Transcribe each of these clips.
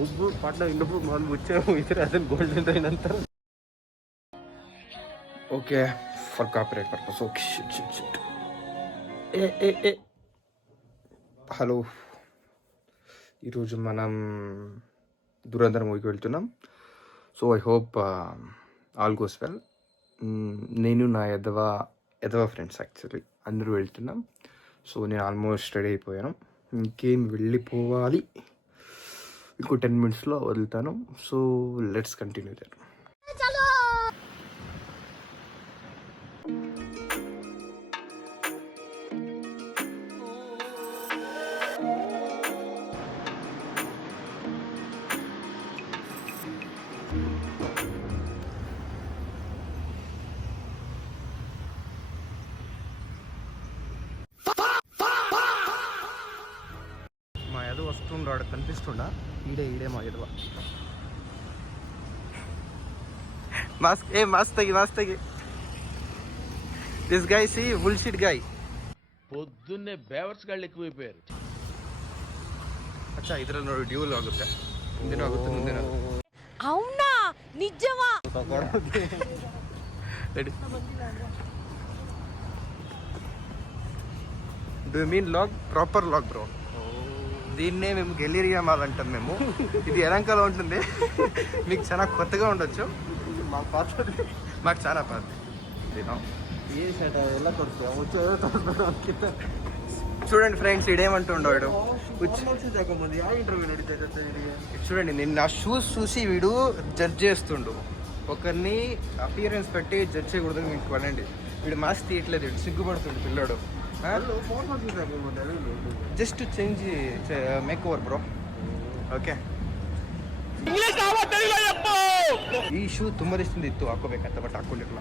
ಒಬ್ಬರು ಪಾಟ್ನ ಇನ್ನೊಬ್ರು ಮಾಲ್ ಮುಚ್ಚೆ ಹೋಗಿದ್ರೆ ಅದನ್ನ ಗೋಲ್ಡನ್ ರೈನ್ ಅಂತಾರೆ. Okay for copyright purpose. Okay shit. A hello, ఈరోజు మనం దురంధర్ మూవీకి వెళ్తున్నాం. So I hope all goes well. నేను నా ఎదవ ఫ్రెండ్స్ యాక్చువల్లీ అందరూ వెళ్తున్నాం. సో నేను ఆల్మోస్ట్ రెడీ అయిపోయాను, ఇంకేం వెళ్ళిపోవాలి. ఇంకో 10 minutesలో వదులుతాను. So let's continue that. వస్తుండాడు, కనిపిస్తుండా? ఈడే మా ఎదువ మాస్క్ తగి this guy see bullshit guy. పొద్దున్నే బేవర్స్ గాళ్ళు ఎక్కువైపోయారు. అచ్చా ఇతర డ్యూల్ ఆಗುತ್ತೆ ಮುಂದಿನ అవునా నిజమా? Ready. Do you mean log? Proper log bro. దీన్నే మేము గెలీరియా మాల్ అంటాం మేము. ఇది ఎలంకలో ఉంటుంది. మీకు చాలా కొత్తగా ఉండొచ్చు, మాకు చాలా పాత. చూడండి ఫ్రెండ్స్, ఇడేమంటుండవాడు చూడండి. నేను నా షూస్ చూసి వీడు జడ్జ్ చేస్తుండు. ఒకరిని అపియరెన్స్ పెట్టి జడ్జ్ చేయకూడదు. మీకు పడండి, వీడు మాస్క్ తీయట్లేదు, వీడు సిగ్గుపడుతుండు పిల్లాడు. Just change make over bro. Okay, ಈ ಶೂ ತುಂಬ ದಿವಸದಿಂದ ಇತ್ತು, ಹಾಕೋಬೇಕಂತ, ಬಟ್ ಹಾಕೊಂಡಿರಲ್ಲ.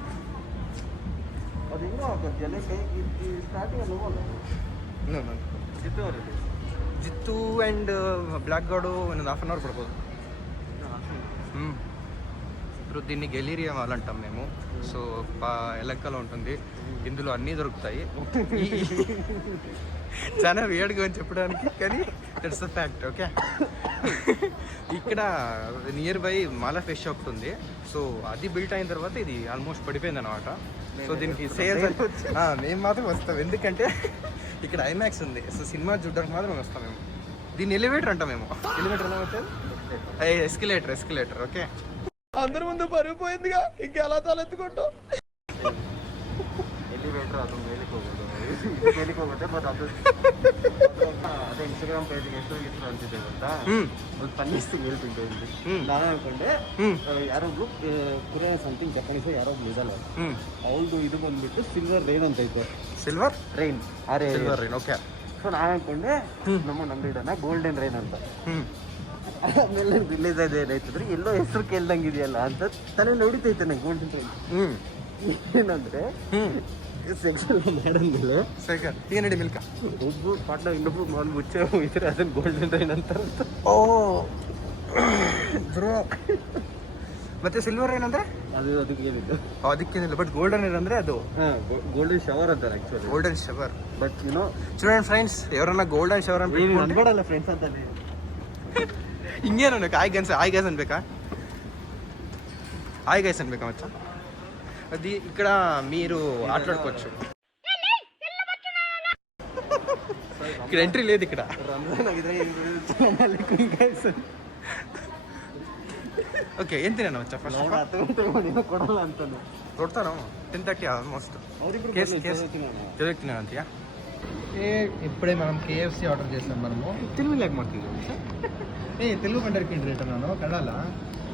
ಜಿತ್ತು ಆ್ಯಂಡ್ ಬ್ಲ್ಯಾಕ್ ಗಾರ್ಡು ಒಂದು 1/2 hour పడుతుంది. ఇప్పుడు దీన్ని గెలీరియా మాల్ అంటాం మేము. సో ఎలంకలో ఉంటుంది, ఇందులో అన్నీ దొరుకుతాయి. చాలా వేడిగా అని చెప్పడానికి, కానీ దట్స్ ద ఫ్యాక్ట్. ఓకే, ఇక్కడ near by Mala fish shop ఉంది. సో అది బిల్ట్ అయిన తర్వాత ఇది ఆల్మోస్ట్ పడిపోయింది అనమాట. సో దీనికి సేల్స్ మేము మాత్రం వస్తాం, ఎందుకంటే ఇక్కడ ఐమాక్స్ ఉంది. సో సినిమా చూడడానికి మాత్రం వస్తాం మేము. దీన్ని ఎలివేటర్ అంటాం మేము. ఎలివేటర్ ఎలా అవుతుంది? ఎస్కలేటర్. ఓకే, అందరి ముందు పరుగు పోయిందిగా, ఇంకెలా తలెత్తుకుంటాం. ಎಲಿವೇಟರ್ ಅದು ಮೇಲಿಗೆ ಹೋಗುತ್ತೆ ಬಟ್ ಅದು ಅದೇ ಇನ್ಸ್ಟಾಗ್ರಾಮ್ ಪೇಜ್ಗೆ ಎಷ್ಟು ಅಂತಿದೆ ಗೊತ್ತಾ? ಒಂದು ಪನ್ನಿಸ್ತಿಗೆ ಹೇಳ್ತಿದ್ದೆ ಇಲ್ಲಿ. ನಾನು ಅನ್ಕೊಂಡೆ ಯಾರೊಬ್ರು ಕುರಿಯನ್ ಸಮಥಿಂಗ್ ಜಪಾನೀಸ್ ಯಾರೊಬ್ರು ಇದಲ್ಲ, ಅವ್ರದ್ದು ಇದು ಬಂದ್ಬಿಟ್ಟು ಸಿಲ್ವರ್ ರೈನ್ ಅಂತ ಐತೆ. Silver rain. ಓಕೆ. ಸೊ ನಾನು ಅನ್ಕೊಂಡೆ ನಮ್ಮ ಇಡೋಣ ಗೋಲ್ಡನ್ ರೈನ್ ಅಂತ. ಆಮೇಲೆ ರಿಲೀಸ್ ಆದ ಏನಾಯ್ತಂದ್ರೆ ಎಲ್ಲೋ ಹೆಸರು ಕೇಳ್ದಂಗಿದೆಯಲ್ಲ ಅಂತ ತಲೆ ಹೊಡಿತೈತೆ ನಂಗೆ ಗೋಲ್ಡನ್ ರೈನ್. ಏನಂದ್ರೆ ಮಾಡಂಗಿಲ್ಲ ಏನ್ ಮಿಲ್ಕ ಒಬ್ಬರು ಪಾಟ್ನ ಇನ್ನೊಬ್ರು ಮಾಲ್ ಮುಚ್ಚೆ ಹೋಗಿದ್ರೆ ಅದನ್ನ ಗೋಲ್ಡನ್ ರೈನ್ ಅಂತಾರಂತ. ಓ ಬ್ರೋ, ಮತ್ತೆ ಸಿಲ್ವರ್ ಏನಂದ್ರೆ ಅದು ಅದಕ್ಕೇನಿಲ್ಲ. ಬಟ್ ಗೋಲ್ಡನ್ ಏನಂದ್ರೆ ಅದು ಗೋಲ್ಡನ್ ಶವರ್ ಅಂತಾರೆ ಆಕ್ಚುಲಿ. Golden shower. ಬಟ್ చూడండి ఫ్రెండ్స్, ఎవరన్నా గోల్డెన్ షవర్ ಅಂತ ಅನ್ಬೇಡಲ್ಲ ಫ್ರೆಂಡ್ಸ್ ಅಂತ. ಹಿಂಗೇನು ಆಯ್ ಗೈಸ್ ಅನ್ಬೇಕಾ? ఆయ్ గైస్ అన్ಬೇಕಾ మచ్చా? అది ఇక్కడ మీరు ఆటలాడుకోవచ్చు. ఇక్కడ ఎంట్రీ లేదు. ఇక్కడ ఓకే, ఏం తిన్నాను వచ్చా? ఫస్ట్ కొడాల అంటాను, కొడతాను. 10:30 ఆల్మోస్ట్ తిన్నానంతయా. ఇప్పుడే మనం KFC ఆర్డర్ చేసాం. మనము తెలుగు లేక మాకు తెలుగు కంటే రేట్ అన్నాను కడాల.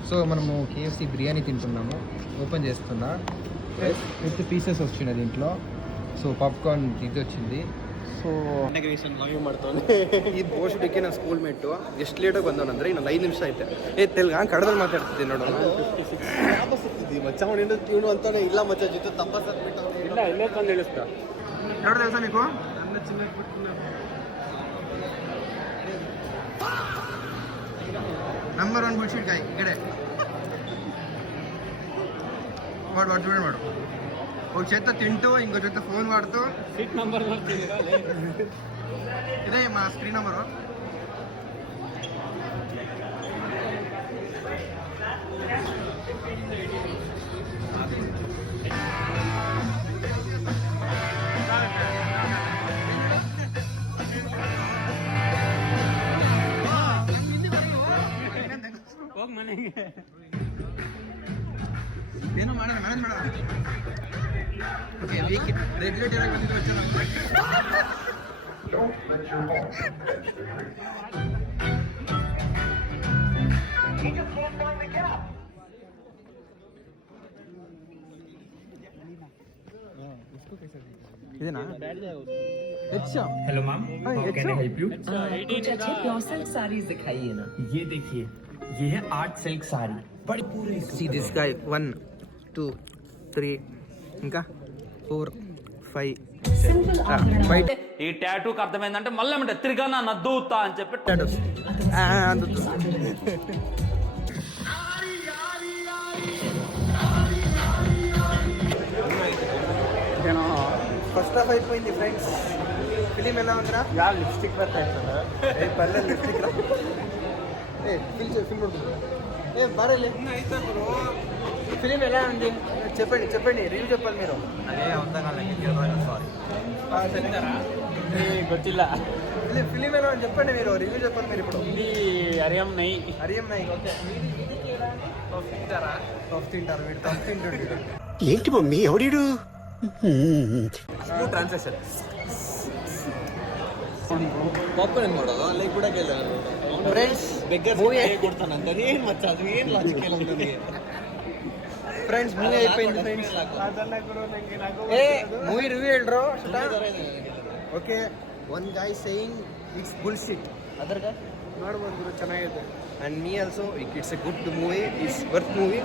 సో మనము KFC బిర్యానీ తింటున్నాము. ఓపెన్ చేస్తున్నా, విత్ పీసెస్ వచ్చింది దీంట్లో. ಸೊ ಪಾಪ್ಕಾರ್ನ್ ಇದು వచ్చింది. ಸೊ ಲವ್ ಮಾಡ್ತಾನೆ ಈ ಬೋಸ್ಟಿಗೆ ನನ್ನ ಸ್ಕೂಲ್ ಮೇಟು. ಎಷ್ಟು ಲೇಟಾಗಿ ಬಂದವನಂದ್ರೆ ಇನ್ನೊಂದು 5 ನಿಮಿಷ ಐತೆ. ತೆಲ್ಗ ಕಡದಲ್ಲಿ ಮಾತಾಡ್ತಿದ್ದೆ ನೋಡೋಣ. ಮಚ್ಚ ಇವನು ಅಂತಾನೆ ಇಲ್ಲ ಮಚ್ಚ ಜೊತೆ ತಪ್ಪಾಸ್ಬಿಟ್ಟು ಇಲ್ಲ ಇಲ್ಲೇ ತಂದು ಇಳಿಸ್ತಾ ನೋಡ್ರಿ ಕೆಲಸ ನೀವು ನನ್ನ ಚಿನ್ನ ನಂಬರ್ 1 ಬುಲ್ಶಿಟ್ ಗಾಯ್ ಈ ಕಡೆ వాడు చూడండి. వాడు ఒక చేత తింటూ ఇంకో చేత ఫోన్ వాడుతూ సీట్ నంబర్ ఇదే మా స్క్రీన్ నెంబరు. ಏನು ಮಾಡೋಣ ಮೇಡಮ್. ಓಕೆ ವೀಕ್ ರೆಗ್ಯುಲೇಟರ್ ಆಗಿ ಬಂದಿದ್ದು ఇదేనా? Hello ma'am, how can I help you? कुछ अच्छे प्योर सिल्क साड़ीज दिखाइए ना. ये देखिए, ये है आर्ट सिल्क साड़ी. बड़ी पूरी सी दिस गाय 1 2 3 ఇంకా 4 5 5 ఈ టాటూకి అర్థమైందంటే మళ్ళీ ఏమంటే తిరిగానా నద్దుతా అని చెప్పి ఫస్ట్ హాఫ్ అయిపోయింది ఫ్రెండ్స్. ఫిలిం ఎలా ఉందిరా? లిప్స్టిక్ పర్లేదు లిప్స్టిక్ రా. ఫిల్మ్ బారేలే. ఫిలిం ఎలా ఉంది చెప్పండి రివ్యూ చెప్పాలి మీరు. ಗೊತ್ತಿಲ್ಲ ఫిలిం ఎలా ఉంది చెప్పండి మీరు, రివ్యూ చెప్పాలి మీరు ఇప్పుడు. అరియం నై ఓకే. టఫ్ తింటారు వీడు, టఫ్ తింటాడు వీడు. ఏంటి మమ్మీ ఎవడీడు? ಟ್ರಾನ್ಸಾಕ್ಷನ್ ಪಾಪ್ಕಾರ್ನ್ ಮಾಡೋದು ಲೈಕ್ ಕೂಡ ಕೇಳ ಫ್ರೆಂಡ್ಸ್ ಮೂವಿ ಕೊಡ್ತಾನಂತ ಏನು ಮಚ್ಚ ಅದು ಏನು ಲಾಜಿಕ್ ಇಲ್ಲ ನನಗೆ. ಫ್ರೆಂಡ್ಸ್ ಮೂವಿ అయిపోయింది ಫ್ರೆಂಡ್ಸ್. ఏ మూవీ రివ్యూ ಹೇಳ್ರೋ okay. One guy saying it's bullshit, other guy ನೋಡ್ಬೋದು ಗುರು ಚೆನ್ನಾಗಿದೆ. And me also it's a good movie, it's worth movie.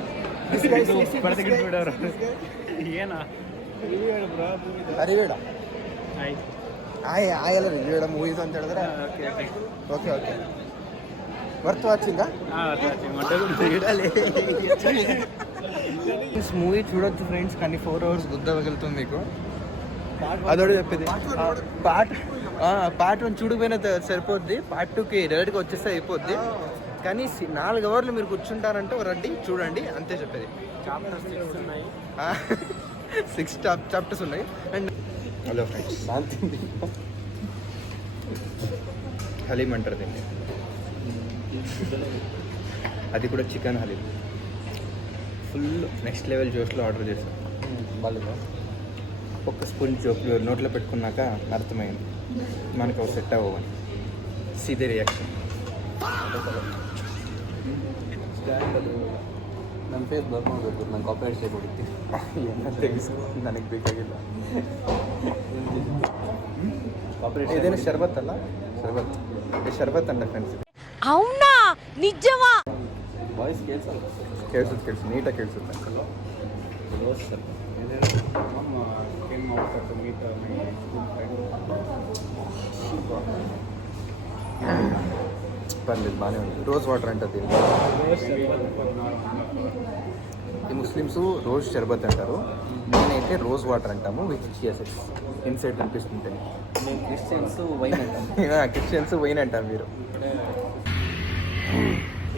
This guys ಏನ ಹರಿಬೇಡ ಆಯಲ್ಲ ರಿವ್ಯೂ ಮೂವೀಸ್ ಅಂತ ಹೇಳಿದ್ರೆ ಓಕೆ ವರ್ತ್ వాచింగా మూవీ చూడొచ్చు ఫ్రెండ్స్, కానీ 4 hours గుద్దవగలుగుతుంది మీకు. అదోడు చెప్పింది పార్ట్ 1 చూడకపోయినా సరిపోద్ది, పార్ట్ 2కి డైరెక్ట్గా వచ్చేస్తే అయిపోద్ది. కానీ 4 hours మీరు కూర్చుంటారంటే రండి చూడండి అంతే చెప్పేది. 6 చాప్టర్స్ ఉన్నాయి. అండ్ హలో ఫ్రెండ్స్, హలీం అంటారు దీన్ని, అది కూడా chicken haleem. Full next level జోష్లో ఆర్డర్ చేశాను. వాళ్ళు ఒక్క స్పూన్ జోక్లు నోట్లో పెట్టుకున్నాక అర్థమైంది మనకు అవి సెట్ అవ్వని. సీదే రియాక్షన్. ನನ್ನ ಫೇಸ್ ಬರ್ಕೊಳ್ಬೇಕು, ನಂಗೆ ಕಾಪರೇಟ್ ಸಿಗ್ಬಿಡುತ್ತೆ. తెలుసు ನನಗೆ ಬೇಕಾಗಿಲ್ಲ. ఏదైనా షర్బత్ అಲ್ಲ, షర్బత్ అంట ఫ్రెండ్స్. అవునా నిజమా? ವಾಯ್ಸ್ ಕೇಳಿಸಲ್ಲ. ಕೇಳಿಸುತ್ತೆ ನೀಟಾಗಿ ಕೇಳಿಸುತ್ತೆ. ರೋಸ್ ಸರ್ పర్లేదు బాగానే ఉంది. రోజ్ వాటర్ అంటుంది ఈ ముస్లిమ్స్, రోజ్ షర్బత్ అంటారు. నేనైతే రోజ్ వాటర్ అంటాము విత్ చియా సీడ్స్ ఇన్సైడ్ కనిపిస్తుంటే. మేము క్రిస్టియన్స్ వైన్ అంటాం. క్రిస్టియన్స్ వైన్ అంటాం మీరు.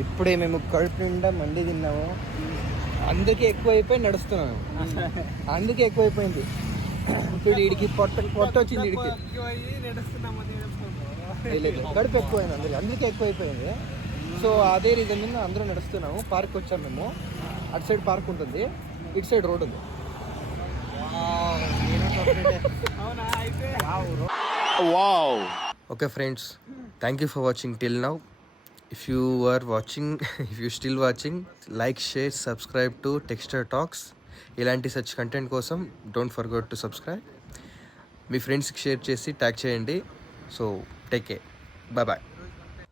ఇప్పుడే మేము కడుపు నిండా మంది తిన్నాము, అందుకే ఎక్కువైపోయి నడుస్తున్నాము. అందుకే ఎక్కువైపోయింది. ఇప్పుడు వీడికి పొట్ట వచ్చింది, వీడికి కడుపు ఎక్కువైంది అందరికి, అందుకే ఎక్కువైపోయింది. సో అదే రీజన్ మీద అందరూ నడుస్తున్నాము. పార్క్ వచ్చాము మేము. అటు సైడ్ పార్క్ ఉంటుంది, ఇటు సైడ్ రోడ్ ఉంది. Okay friends, thank you for watching till now. If you still watching, like, share, subscribe to Texture Talks. ఇలాంటి సచ్ కంటెంట్ కోసం డోంట్ ఫర్గెట్ టు సబ్స్క్రైబ్. మీ ఫ్రెండ్స్కి షేర్ చేసి ట్యాగ్ చేయండి. So take care, bye.